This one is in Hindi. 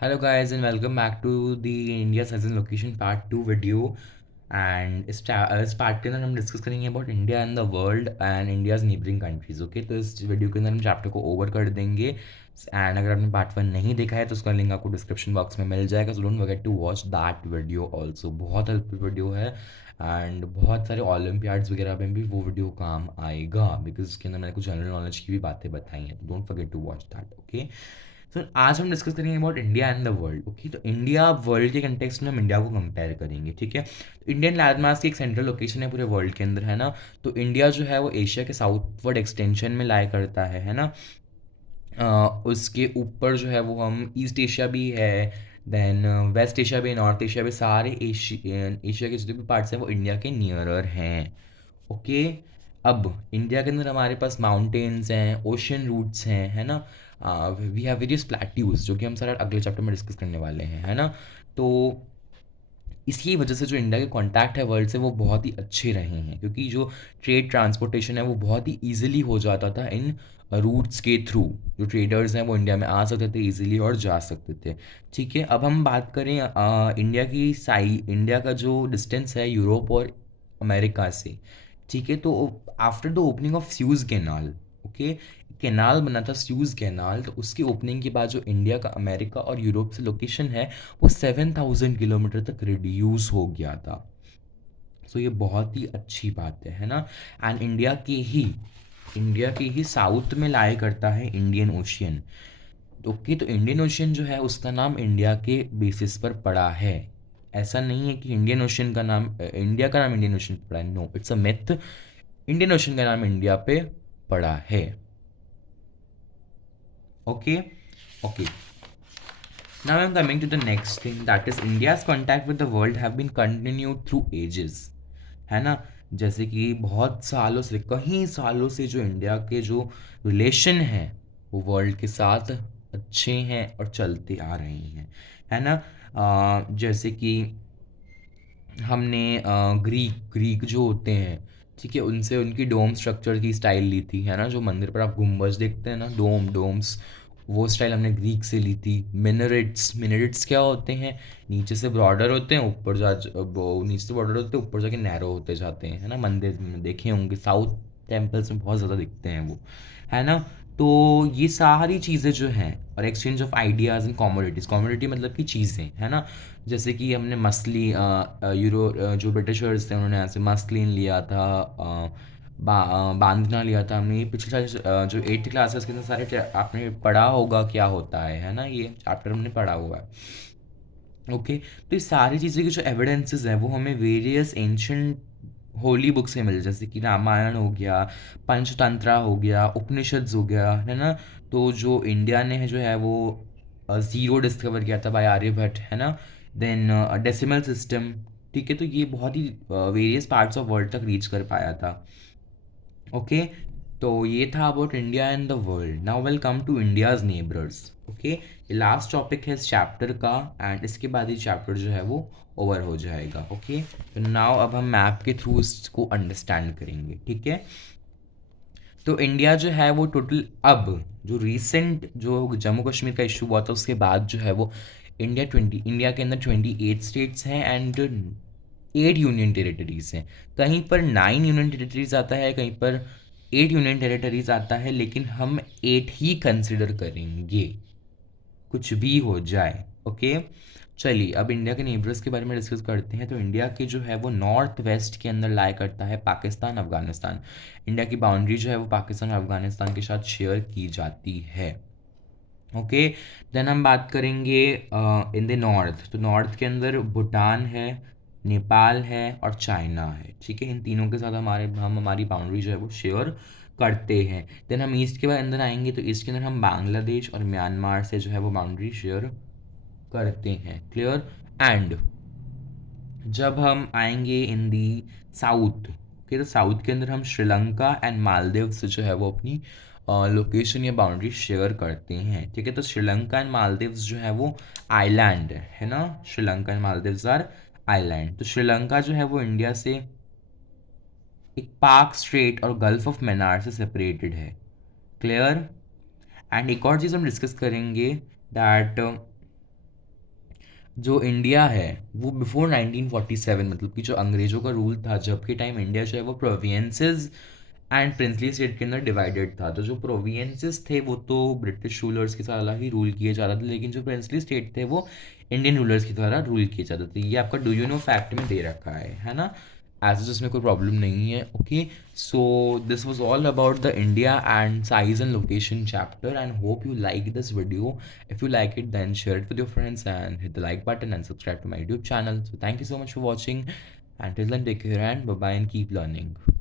Hello guys and welcome back to the India Session Location Part 2 video and इस पार्ट के अंदर हम डिस्कस करेंगे about India and the world and India's neighbouring countries. Okay, तो इस वीडियो के अंदर हम चैप्टर को ओवर कर देंगे एंड अगर आपने पार्ट 1 नहीं देखा है तो उसका लिंक आपको डिस्क्रिप्शन बॉक्स में मिल जाएगा, so don't forget to watch that video also. बहुत हेल्पफुल वीडियो है एंड बहुत सारे ओलम्पियाड्स वगैरह में भी वो वीडियो काम आएगा बिकॉज उसके अंदर मैंने कुछ जनरल नॉलेज की भी बातें बताई हैं, तो don't forget to watch that. Okay, तो आज हम डिस्कस करेंगे about India and the world. Okay, तो इंडिया वर्ल्ड के कंटेक्स्ट में हम इंडिया को कंपेयर करेंगे। ठीक है, तो इंडियन लैंडमास की एक सेंट्रल लोकेशन है पूरे वर्ल्ड के अंदर, है ना। तो इंडिया जो है वो एशिया के साउथवर्ड एक्सटेंशन में लाई करता है ना। उसके ऊपर जो है वो हम ईस्ट एशिया भी है, देन वेस्ट एशिया भी, नॉर्थ एशिया भी, सारे एशिया के जितने भी पार्ट्स हैं वो इंडिया के नियरर हैं। ओके, अब इंडिया के अंदर हमारे पास माउंटेन्स हैं, ओशन रूट्स हैं, है ना। वी हैव वेरियस प्लेट्यूज जो कि हम सारा अगले चैप्टर में डिस्कस करने वाले हैं, है ना। तो इसकी वजह से जो इंडिया के कॉन्टैक्ट है वर्ल्ड से वो बहुत ही अच्छे रहे हैं, क्योंकि जो ट्रेड ट्रांसपोर्टेशन है वो बहुत ही ईजिली हो जाता था इन रूट्स के थ्रू। जो ट्रेडर्स हैं वो इंडिया में आ सकते थे ईजिली और जा सकते थे। ठीक है, अब हम बात करें इंडिया का जो डिस्टेंस है यूरोप और अमेरिका से। ठीक है, तो after the opening of Suez canal, okay, canal बना था स्यूज़ कैनाल, तो उसकी ओपनिंग के बाद जो इंडिया का अमेरिका और यूरोप से लोकेशन है वो 7,000 किलोमीटर तक रिड्यूस हो गया था। सो ये बहुत ही अच्छी बात है ना। एंड इंडिया के ही साउथ में लाया करता है इंडियन ओशियन। ओके, तो इंडियन ओशियन जो है उसका नाम इंडिया के बेसिस पर पड़ा है। ऐसा नहीं है कि इंडिया का नाम इंडियन ओशियन पे पड़ा है, no, it's a myth. Indian ocean का नाम इंडिया पे पड़ा है। Okay, okay, now I'm coming to the next thing, that is India's contact with the world have been continued through ages, है ना। जैसे कि बहुत सालों से, कई सालों से जो इंडिया के जो रिलेशन हैं वो वर्ल्ड के साथ अच्छे हैं और चलते आ रहे हैं, है ना। जैसे कि हमने ग्रीक जो होते हैं, ठीक है, उनसे उनकी डोम स्ट्रक्चर की स्टाइल ली थी, है ना। जो मंदिर पर आप गुम्बज देखते हैं ना, डोम्स, वो स्टाइल हमने ग्रीक से ली थी। मिनरेट्स क्या होते हैं, नीचे से ब्रॉडर होते हैं, नीचे से ब्रॉडर होते हैं, ऊपर जाके नैरो होते जाते हैं, है ना। मंदिर में देखे होंगे, साउथ टेम्पल्स में बहुत ज़्यादा दिखते हैं वो, है ना। तो ये सारी चीज़ें जो हैं, और exchange of ideas and commodity मतलब कि चीज़ें, है ना। जैसे कि हमने मसली जो ब्रिटिशर्स थे उन्होंने यहाँ से मसलिन लिया था, बांधना लिया था। हमने ये पिछले साल जो 8th क्लासेस के अंदर आपने पढ़ा होगा क्या होता है ना, ये चैप्टर हमने पढ़ा हुआ है। ओके, तो ये सारी चीज़ें की जो एविडेंसेस हैं वो हमें वेरियस एंशंट होली बुक से मिले, जैसे कि रामायण हो गया, पंचतंत्रा हो गया, उपनिषद्स हो गया, है ना। तो जो इंडिया ने जो है वो ज़ीरो डिस्कवर किया था बाय आर्यभट्ट, है ना। देन डेसिमल सिस्टम, ठीक है, तो ये बहुत ही वेरियस पार्ट्स ऑफ वर्ल्ड तक रीच कर पाया था। ओके, तो ये था about India and the world. Now we'll come to India's neighbours. Okay, ये लास्ट टॉपिक है इस चैप्टर का एंड इसके बाद ही चैप्टर जो है वो ओवर हो जाएगा। ओके, तो नाउ अब हम मैप के थ्रू इसको अंडरस्टैंड करेंगे। ठीक है, तो इंडिया जो है वो टोटल, अब जो रीसेंट जो जम्मू कश्मीर का इशू हुआ था उसके बाद जो है वो इंडिया के अंदर 28 स्टेट्स हैं एंड 8 यूनियन टेरिटरीज हैं। कहीं पर 9 यूनियन टेरिटरीज आता है, कहीं पर 8 यूनियन टेरिटरीज आता है, लेकिन हम 8 ही कंसिडर करेंगे, कुछ भी हो जाए। ओके, चलिए अब इंडिया के नेबर्स के बारे में डिस्कस करते हैं। तो इंडिया के जो है वो नॉर्थ वेस्ट के अंदर लाया करता है पाकिस्तान अफगानिस्तान। इंडिया की बाउंड्री जो है वो पाकिस्तान और अफगानिस्तान के साथ शेयर की जाती है। ओके, देन हम बात करेंगे इन द नॉर्थ। तो नॉर्थ के अंदर भूटान है, नेपाल है और चाइना है। ठीक है, इन तीनों के साथ हम हमारी बाउंड्री जो है वो शेयर करते हैं। देन हम ईस्ट के बाद अंदर आएंगे, तो ईस्ट के अंदर हम बांग्लादेश और म्यांमार से जो है वो बाउंड्री शेयर करते हैं। क्लियर। एंड जब हम आएंगे इन दी साउथ, ओके, तो साउथ के अंदर हम श्रीलंका एंड मालदीव से जो है वो अपनी लोकेशन या बाउंड्री शेयर करते हैं। ठीक है, तो श्रीलंका एंड मालदीव्स जो है वो आइलैंड है ना। Sri Lanka and Maldives are island. तो श्रीलंका जो है वो इंडिया से एक पाक स्ट्रेट और गल्फ ऑफ मन्नार से सेपरेटेड है। क्लियर। एंड एक और चीज़ हम डिस्कस करेंगे, दैट जो इंडिया है वो बिफोर 1947, मतलब कि जो अंग्रेज़ों का रूल था, जब के टाइम इंडिया जो है वो प्रोविंसेस एंड प्रिंसली स्टेट के अंदर डिवाइडेड था। तो जो प्रोविंसेस थे वो तो ब्रिटिश रूलर्स के द्वारा ही रूल किए जा रहे थे, लेकिन जो प्रिंसली स्टेट थे वो इंडियन रूलर्स के द्वारा रूल किए जाते थे। ये आपका डू यू नो फैक्ट में दे रखा है ना। एज इसमें कोई प्रॉब्लम नहीं है। Okay, so this was all about the India and size and location chapter, and hope you like this video. If you like it, then share it with your friends and hit the like button and subscribe to my YouTube channel. So thank you so much for watching. Until then, take care and bye bye and keep learning.